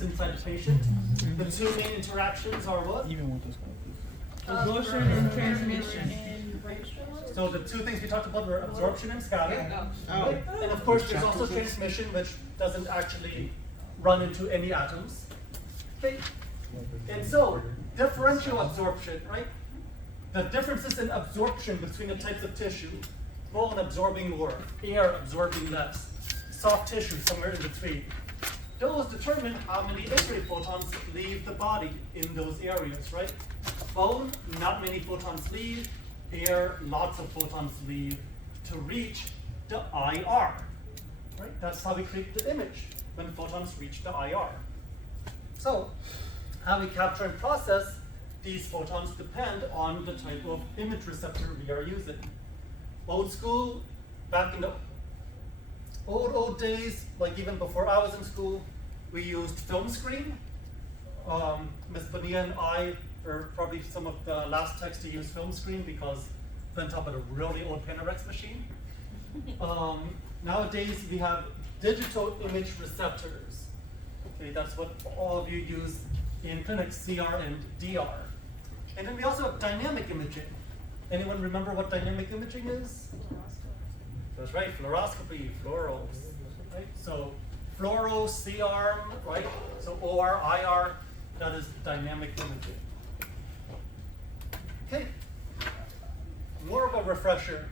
happens inside the patient. The two main interactions are what? Absorption and transmission. So the two things we talked about were absorption and scattering. Right? And of course there's also transmission, which doesn't actually run into any atoms. Okay. And so differential absorption, right? The differences in absorption between the types of tissue, bone absorbing more, air absorbing less, soft tissue somewhere in between. Those determine how many X-ray photons leave the body in those areas, right? Bone, not many photons leave. Air, lots of photons leave to reach the IR, right? That's how we create the image, when photons reach the IR. So, how we capture and process these photons depend on the type of image receptor we are using. Old school, back in the old days, like even before I was in school, we used film screen. Ms. Bonilla and I are probably some of the last techs to use film screen because it's on top of a really old Panarex machine. Nowadays we have digital image receptors. Okay, that's what all of you use in clinics, CR and DR. And then we also have dynamic imaging. Anyone remember what dynamic imaging is? That's right, fluoroscopy, fluoros, right? So fluoro, C-arm, right? So OR, IR, that is dynamic imaging. Okay, more of a refresher.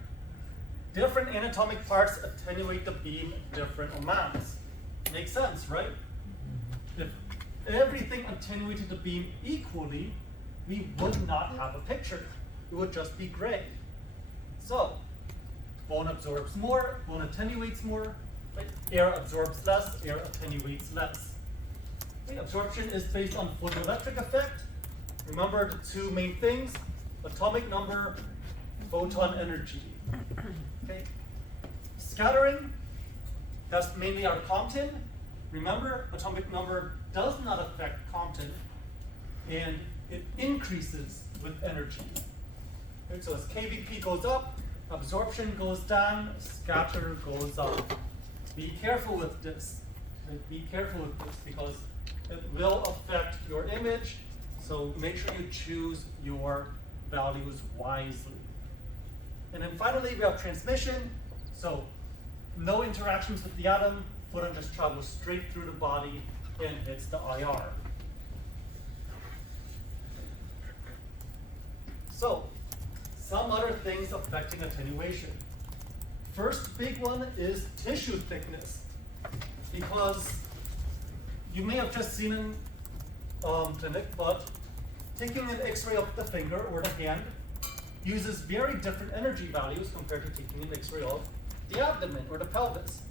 Different anatomic parts attenuate the beam different amounts. Makes sense, right? If everything attenuated the beam equally, we would not have a picture. It would just be gray. So, bone absorbs more, bone attenuates more, right? Air absorbs less, air attenuates less. Okay, absorption is based on photoelectric effect. Remember the two main things, atomic number, photon energy. Okay. Scattering, that's mainly our Compton. Remember, atomic number does not affect Compton, and it increases with energy. Okay, so as kVp goes up, absorption goes down, scatter goes up. Be careful with this. Be careful with this because it will affect your image. So make sure you choose your values wisely. And then finally, we have transmission. So no interactions with the atom. Photon just travels straight through the body and hits the IR. So, some other things affecting attenuation. First big one is tissue thickness. Because you may have just seen in clinic, but taking an X-ray of the finger or the hand uses very different energy values compared to taking an X-ray of the abdomen or the pelvis.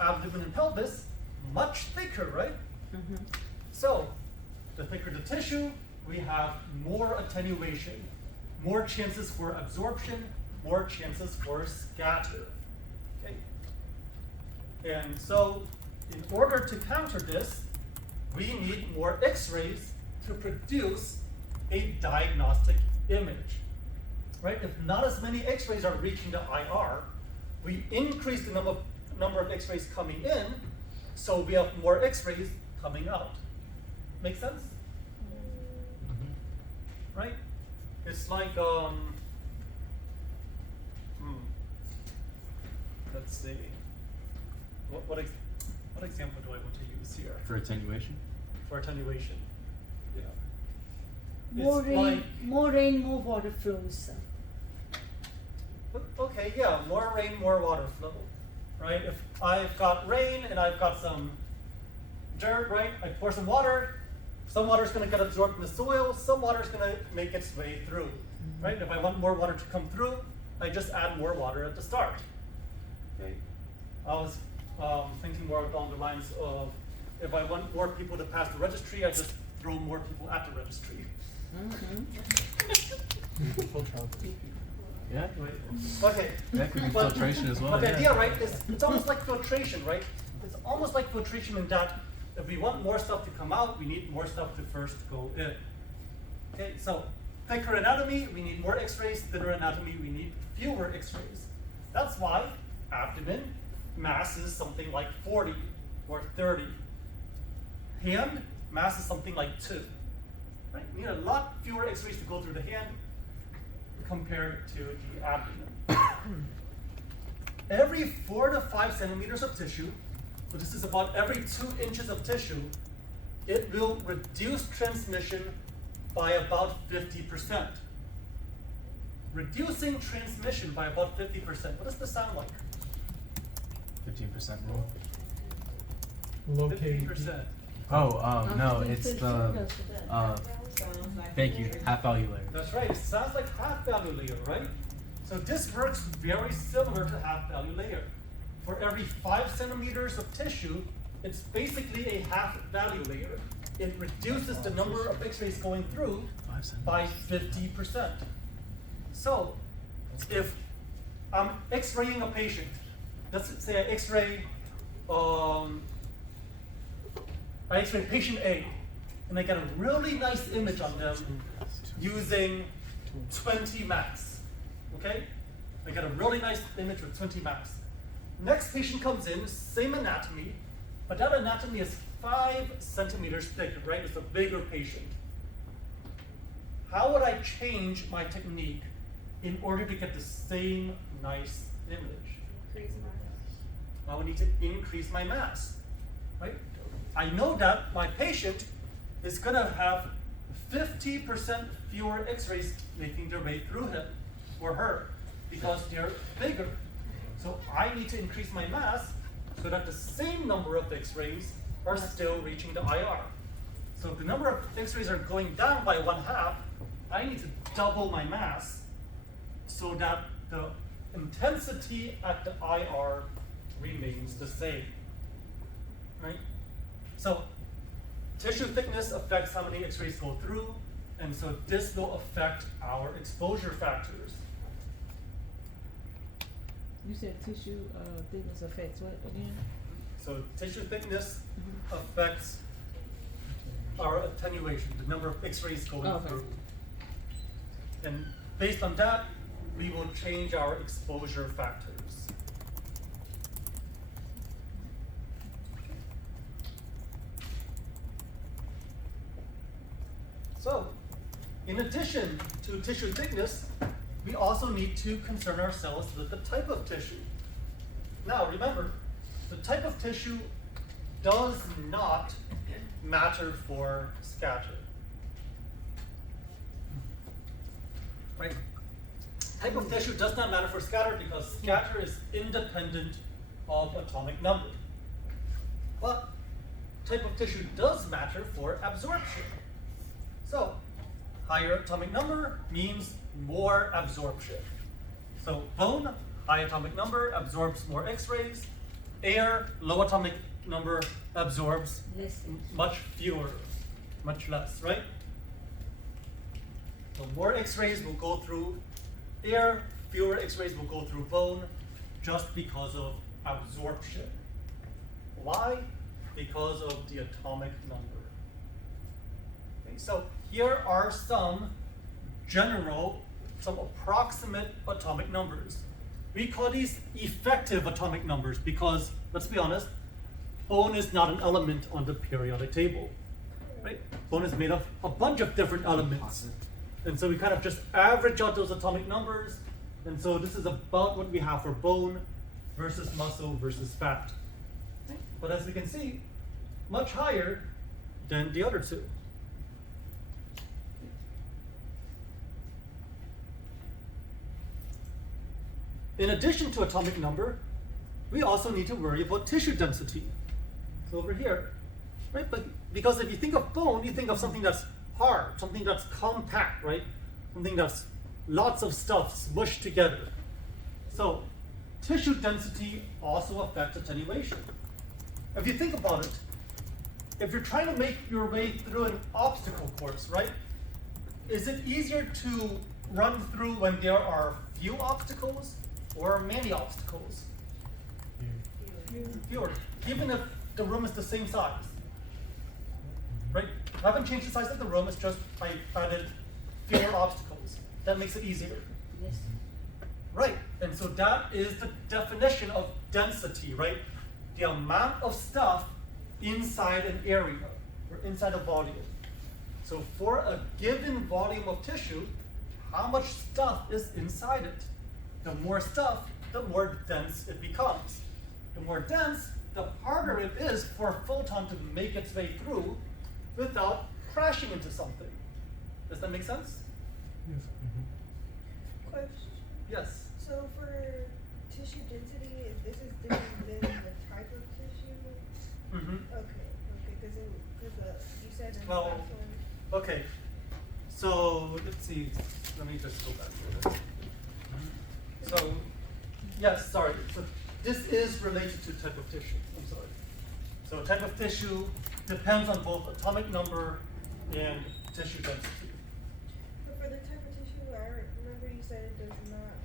Abdomen and pelvis, much thicker, right? Mm-hmm. So, the thicker the tissue, we have more attenuation, more chances for absorption, more chances for scatter. Okay? And so, in order to counter this, we need more X-rays to produce a diagnostic image. Right? If not as many X-rays are reaching the IR, we increase the number of X-rays coming in, so we have more X-rays coming out. Make sense? Mm-hmm. Right? It's like, let's see. What example do I want to use here? For attenuation? For attenuation. Yeah. More rain, more water flows. Okay, yeah, more rain, more water flow, right? If I've got rain and I've got some dirt, right? I pour some water is going to get absorbed in the soil, some water is going to make its way through, right? If I want more water to come through, I just add more water at the start. Okay. I was thinking more along the lines of, if I want more people to pass the registry, I just throw more people at the registry. Yeah. Okay. That could be filtration as well. But the idea, right, is it's almost like filtration, right? It's almost like filtration in that if we want more stuff to come out, we need more stuff to first go in. Okay, so thicker anatomy, we need more X-rays. Thinner anatomy, we need fewer X-rays. That's why abdomen mass is something like 40 or 30. hand, mass is something like 2. Right? You need a lot fewer X-rays to go through the hand compared to the abdomen. Every 4 to 5 centimeters of tissue, so this is about every 2 inches of tissue, it will reduce transmission by about 50%. Reducing transmission by about 50%. What does this sound like? 15% rule. Locating. 50%. Oh, no, it's the, thank you, half value layer. That's right. It sounds like half value layer, right? So this works very similar to half value layer. For every 5 centimeters of tissue, it's basically a half value layer. It reduces the number of X-rays going through 5 by 50%. So if I'm X-raying a patient, let's say I X-ray patient A, and I get a really nice image on them using 20 max. Okay? I get a really nice image with 20 max. Next patient comes in, same anatomy, but that anatomy is 5 centimeters thicker, right? It's a bigger patient. How would I change my technique in order to get the same nice image? I would need to increase my mass, right? I know that my patient is gonna have 50% fewer X-rays making their way through him or her because they're bigger. So I need to increase my mass so that the same number of X-rays are still reaching the IR. So if the number of X-rays are going down by 1/2, I need to double my mass so that the intensity at the IR remains the same, right? So tissue thickness affects how many X-rays go through, and so this will affect our exposure factors. You said tissue thickness affects what again? So tissue thickness affects our attenuation, the number of X-rays going Okay. through. And based on that, we will change our exposure factors. So, in addition to tissue thickness, we also need to concern ourselves with the type of tissue. Now, remember, the type of tissue does not matter for scatter. Right? Type of tissue does not matter for scatter because scatter is independent of atomic number. But type of tissue does matter for absorption. So, higher atomic number means more absorption. So bone, high atomic number, absorbs more X-rays. Air, low atomic number, absorbs Less. much fewer, much less, right? So more X-rays will go through air, fewer X-rays will go through bone, just because of absorption. Why? Because of the atomic number. Okay, so here are some approximate atomic numbers. We call these effective atomic numbers because, let's be honest, bone is not an element on the periodic table, right? Bone is made of a bunch of different elements. And so we kind of just average out those atomic numbers. And so this is about what we have for bone versus muscle versus fat. But as we can see, much higher than the other two. In addition to atomic number, we also need to worry about tissue density. So over here, right? But because if you think of bone, you think of something that's hard, something that's compact, right? Something that's lots of stuff smushed together. So tissue density also affects attenuation. If you think about it, if you're trying to make your way through an obstacle course, right? Is it easier to run through when there are few obstacles or many obstacles? Fewer, even if the room is the same size. Right? I haven't changed the size of the room, it's just I added fewer obstacles. That makes it easier. Yes. Right, and so that is the definition of density, right? The amount of stuff inside an area. We're inside a volume. So for a given volume of tissue, how much stuff is inside it? The more stuff, the more dense it becomes. The more dense, the harder it is for a photon to make its way through without crashing into something. Does that make sense? Yes. Question. Yes. So for tissue density, this is different than the type of tissue? Mm-hmm. Okay, because you said in the Well, last one. Okay. So let's see. Let me just go back to it. So, yes, sorry. So this is related to type of tissue. I'm sorry. So type of tissue depends on both atomic number and tissue density. But for the type of tissue, I remember you said it does not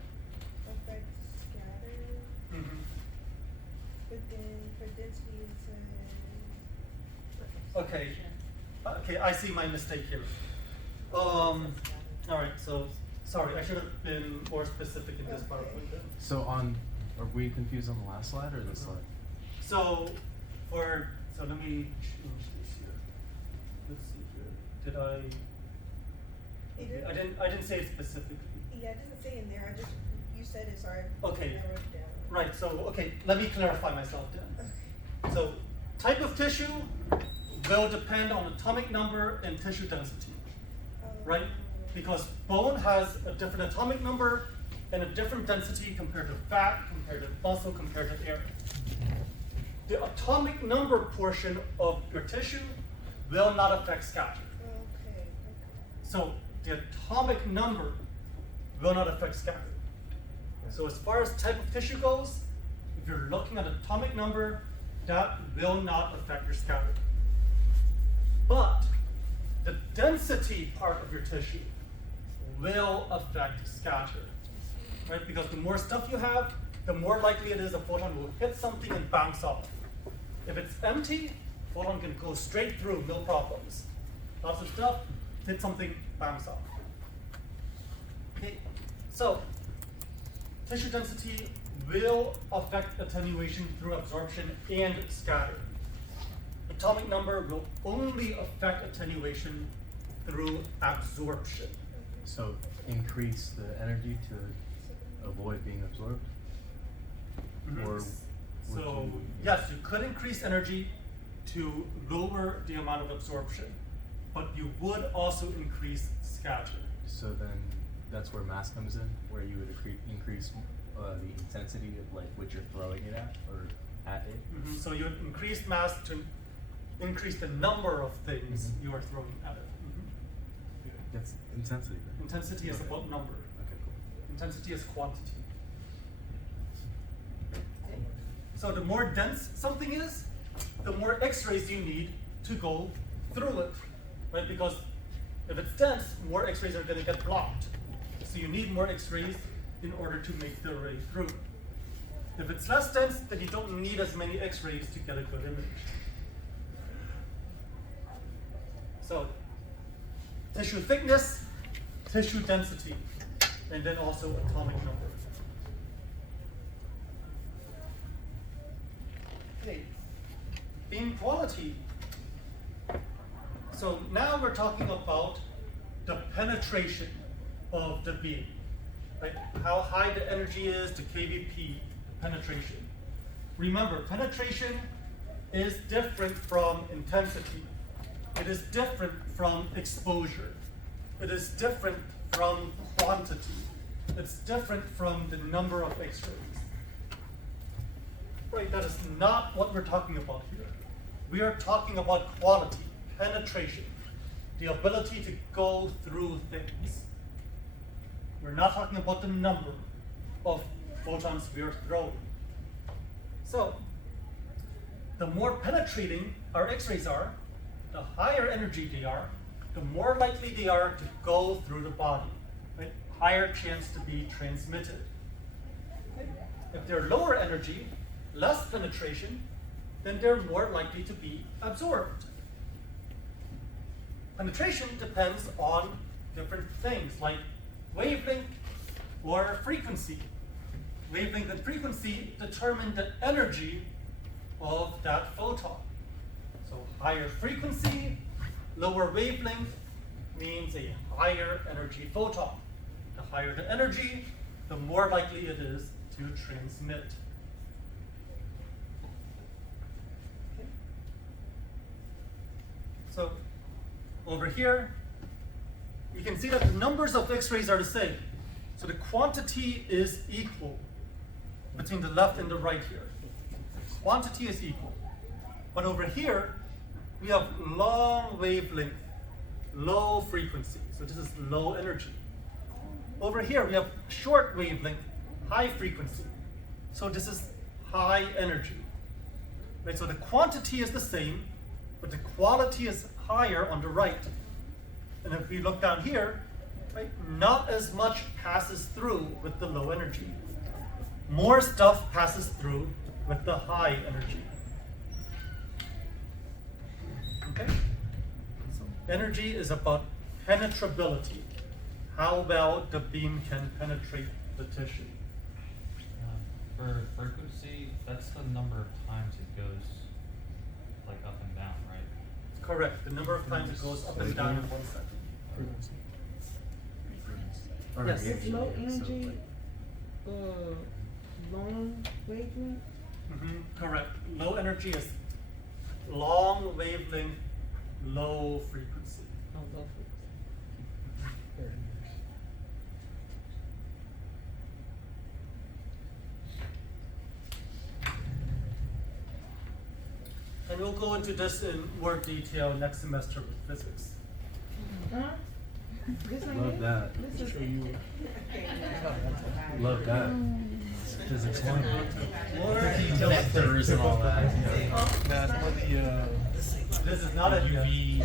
affect scatter, Mm-hmm. but then for density it says. Okay. Okay, I see my mistake here. All right. So sorry, I should have been more specific in this part of Okay. it. So are we confused on the last slide or this slide? So let me change this here. Let's see here. Did I? It I didn't- didn't say it specifically. Yeah, it doesn't say in there. You said it. Sorry. Okay. I wrote it down. Right. So okay, let me clarify myself then. So type of tissue will depend on atomic number and tissue density, right? Because bone has a different atomic number and a different density compared to fat, compared to muscle, compared to air. The atomic number portion of your tissue will not affect scatter. Okay. So the atomic number will not affect scatter. So as far as type of tissue goes, if you're looking at atomic number, that will not affect your scatter. But the density part of your tissue will affect scatter, right? Because the more stuff you have, the more likely it is a photon will hit something and bounce off. If it's empty, photon can go straight through, no problems. Lots of stuff, hit something, bounce off. Okay, so tissue density will affect attenuation through absorption and scatter. Atomic number will only affect attenuation through absorption. So increase the energy to avoid being absorbed? Or would So you- yes, you could increase energy to lower the amount of absorption, but you would also increase scatter. So then that's where mass comes in, where you would increase the intensity of like what you're throwing it at or at it. So you would increase mass to increase the number of things Mhm. you are throwing at it. That's intensity. Right? Intensity is Okay. about number. Okay, cool. Intensity is quantity. So the more dense something is, the more X-rays you need to go through it, right? Because if it's dense, more X-rays are going to get blocked. So you need more X-rays in order to make the ray through. If it's less dense, then you don't need as many X-rays to get a good image. So tissue thickness, tissue density, and then also atomic number. Okay, beam quality. So now we're talking about the penetration of the beam, right? How high the energy is, the kVp penetration. Remember, penetration is different from intensity. It is different from exposure. It is different from quantity. It's different from the number of X-rays. Right, that is not what we're talking about here. We are talking about quality, penetration, the ability to go through things. We're not talking about the number of photons we are throwing. So, the more penetrating our X-rays are, the higher energy they are, the more likely they are to go through the body, right? Higher chance to be transmitted. If they're lower energy, less penetration, then they're more likely to be absorbed. Penetration depends on different things like wavelength or frequency. Wavelength and frequency determine the energy of that photon. So higher frequency, lower wavelength means a higher energy photon. The higher the energy, the more likely it is to transmit. Okay. So over here, you can see that the numbers of X-rays are the same. So the quantity is equal between the left and the right here. Quantity is equal. But over here, we have long wavelength, low frequency. So this is low energy. Over here, we have short wavelength, high frequency. So this is high energy. Right? So the quantity is the same, but the quality is higher on the right. And if we look down here, right, not as much passes through with the low energy. More stuff passes through with the high energy. Okay? So energy is about penetrability. How well the beam can penetrate the tissue. For frequency, that's the number of times it goes like up and down, right? Correct. The number of times it goes up and down in 1 second. Or Yes. It's low so, energy, like, long wavelength. Correct. Low energy is long wavelength, low frequency. Oh, low frequency. And we'll go into this in more detail next semester with physics. Huh? This ain't Love it? that. This is Love that. Physics one. More detail. Vectors and all that. That's one of the This is not a UV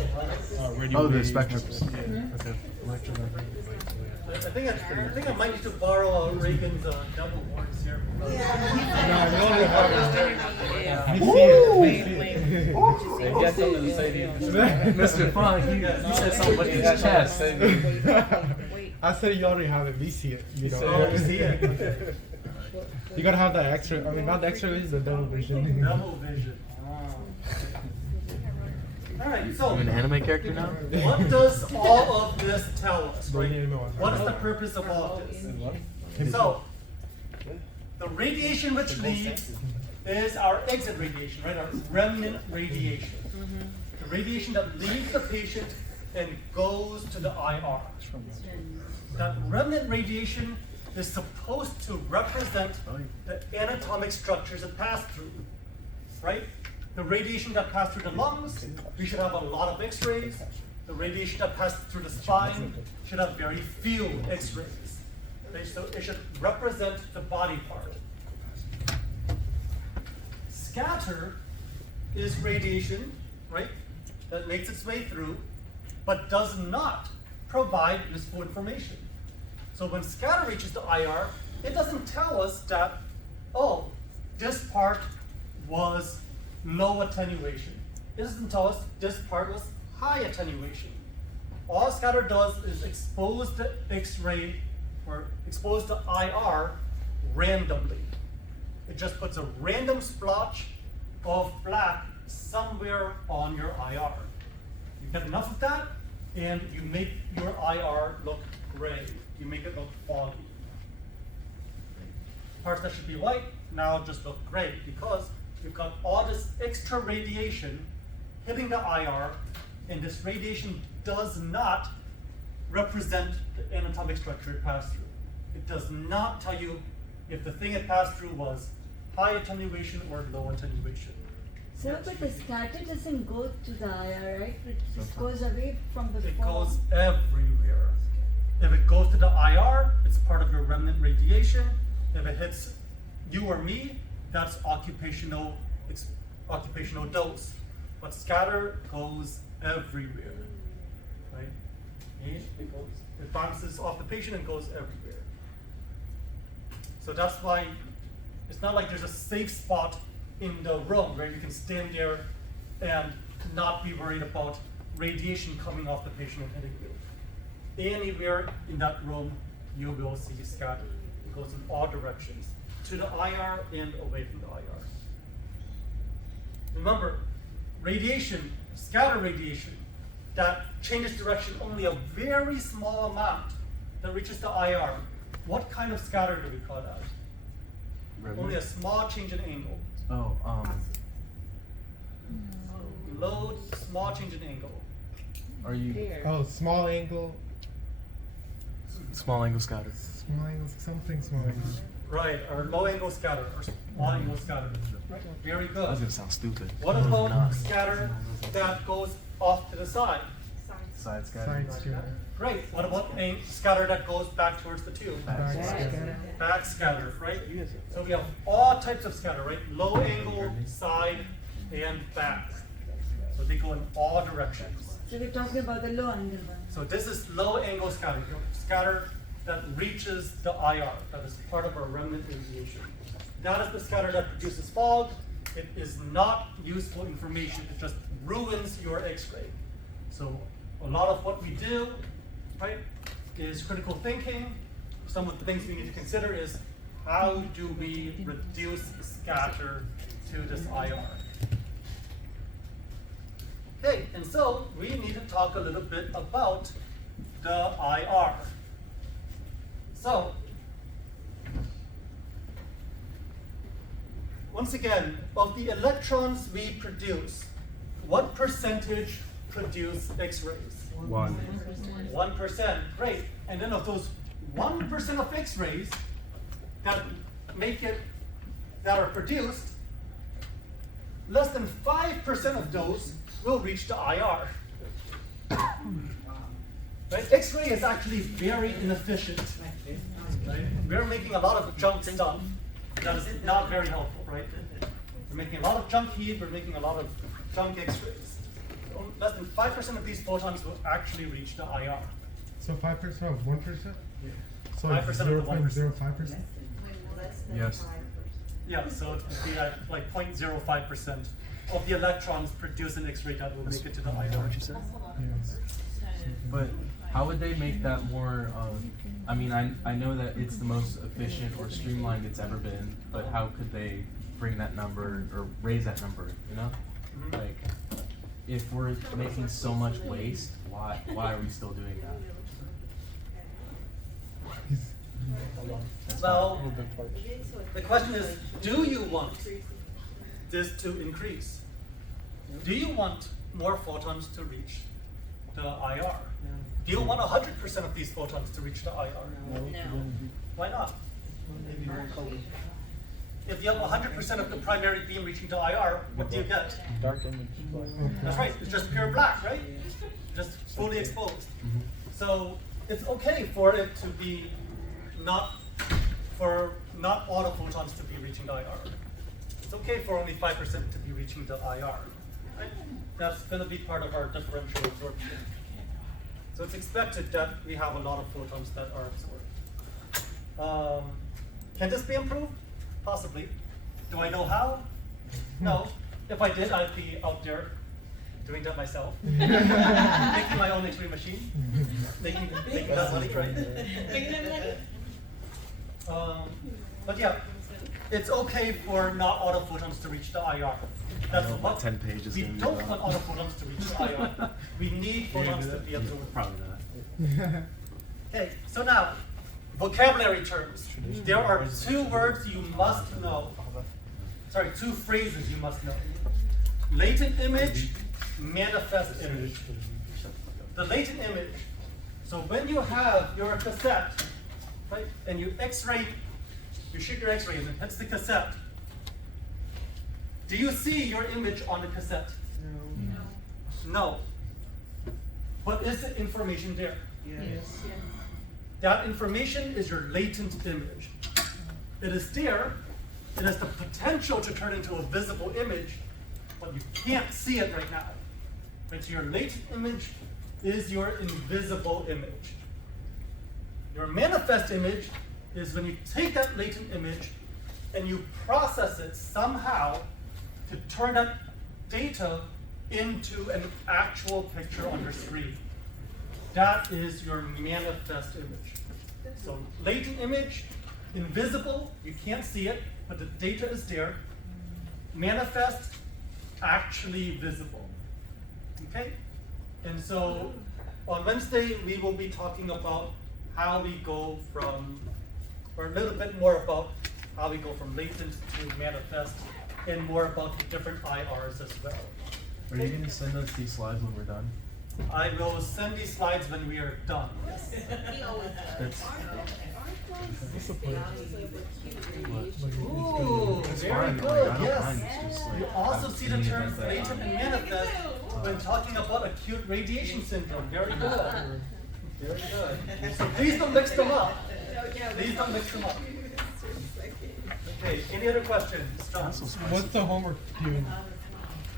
radio. Oh, the waves. spectrums. Yeah, that's an electromagnetic wave. I think I might need to borrow Reagan's double horns here. No, we only have it. We see it. We see it. You got something to say to you. Mr. Phung, you said so much in his chest. I said you already have it. We see it. You know. Oh, you see it? You gotta have that extra. I mean, not the extra is the double vision. Double vision. All right, so I'm an anime character now? what does all of this tell us, Don't right? need to know. What is the purpose of all of this? So, the radiation which leaves is our exit radiation, right? Our remnant radiation. The radiation that leaves the patient and goes to the IR. That remnant radiation is supposed to represent the anatomic structures it passed through, right? The radiation that passed through the lungs, we should have a lot of X-rays. The radiation that passed through the spine should have very few X-rays. Okay, so it should represent the body part. Scatter is radiation, right, that makes its way through, but does not provide useful information. So when scatter reaches the IR, it doesn't tell us that, oh, this part was low attenuation. It doesn't tell us this part was high attenuation. All scatter does is expose the X-ray or expose the IR randomly. It just puts a random splotch of black somewhere on your IR. You get enough of that, and you make your IR look gray. You make it look foggy. Parts that should be white now just look gray because we've got all this extra radiation hitting the IR, and this radiation does not represent the anatomic structure it passed through. It does not tell you if the thing it passed through was high attenuation or low attenuation. So, but the scatter doesn't go to the IR, right? It just goes away from the It form. goes everywhere. If it goes to the IR, it's part of your remnant radiation. If it hits you or me, that's occupational dose. But scatter goes everywhere, right? It bounces off the patient and goes everywhere. So that's why it's not like there's a safe spot in the room where you can stand there and not be worried about radiation coming off the patient and hitting you. Anywhere in that room, you will see scatter. It goes in all directions, to the IR and away from the IR. Remember, radiation scatter radiation that changes direction only a very small amount that reaches the IR, what kind of scatter do we call that? Only a small change in angle. Oh, Low, small change in angle. are you There. Oh, small angle, small angle scatter? small angle, something small angle. Right, or low angle scatter, or small angle scatter. Very That's gonna good. sound stupid. What Not. about scatter that goes off to the side? Side scatter? Side scatter. Great. What about a scatter that goes back towards the tube? Back scatter. Back scatter, right? So we have all types of scatter, right? Low angle, side, and back. So they go in all directions. So we're talking about the low angle one. So this is low angle scatter, scatter that reaches the IR, that is part of our remnant radiation. That is the scatter that produces fog. It is not useful information, it just ruins your X-ray. So a lot of what we do, right, is critical thinking. Some of the things we need to consider is how do we reduce scatter to this IR? Okay, and so we need to talk a little bit about the IR. So, once again, of the electrons we produce, what percentage produce X-rays? 1. 1%, great. And then of those 1% of X-rays that are produced, less than 5% of those will reach the IR. Right? X-ray is actually very inefficient. Right? We're making a lot of junk stuff that is not very helpful, right? We're making a lot of junk heat, we're making a lot of junk X-rays. Less than 5% of these photons will actually reach the IR. So 5% of 1%? So 5% of the 0.05%? Yes. Yeah, so it would be at like 0.05% of the electrons produce an X-ray that will make it to the IR. Yes. But how would they make that more, I mean, I know that it's the most efficient or streamlined it's ever been, but how could they bring that number or raise that number, you know? Mhm. Like, if we're making so much waste, why are we still doing that? Well, the question is, do you want this to increase? Do you want more photons to reach the IR? Do you want 100% of these photons to reach the IR? Why not? If you have 100% of the primary beam reaching the IR, what do you get? Dark image. That's right, it's just pure black, right? Just fully exposed. So it's okay for it to be not all the photons to be reaching the IR. It's okay for only 5% to be reaching the IR. Right? That's gonna be part of our differential absorption. So it's expected that we have a lot of photons that are absorbed. Can this be improved? Possibly. Do I know how? No. If I did, I'd be out there doing that myself. Making my own X-ray machine. Making that money, right? But yeah, it's okay for not all the photons to reach the IR. That's know, what 10 pages we gonna be don't long. want all the photons to reach the IR. We need photons to be absorbed. Probably not. Okay, so now, vocabulary terms. There are 2 words you must know. Sorry, 2 phrases you must know. Latent image, manifest image. The latent image. So when you have your cassette, right, and you X-ray, you shoot your X-ray and it hits the cassette. Do you see your image on the cassette? No. But is the information there? Yes. That information is your latent image. It is there, it has the potential to turn into a visible image, but you can't see it right now. But your latent image is your invisible image. Your manifest image is when you take that latent image and you process it somehow to turn that data into an actual picture on your screen. That is your manifest image. So latent image, invisible, you can't see it, but the data is there. Manifest, actually visible. Okay? And so on Wednesday, we will be talking about how we go from, or a little bit more about how we go from latent to manifest, and more about the different IRs as well. Are you gonna send us these slides when we're done? I will send these slides when we are done. Yes. That's, What's the point? Ooh, it's very fine, good, like, I don't yes. mind, it's just like. You also I've see the seen terms that, latent and manifest when talking about acute radiation syndrome. Very good. Very good. So please don't mix them up. Please don't mix them up. Okay, any other questions? John? That's so spicy. What's the homework due?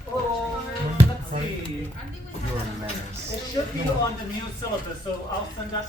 Oh, let's see. You're a menace. It should be on the new syllabus, so I'll send that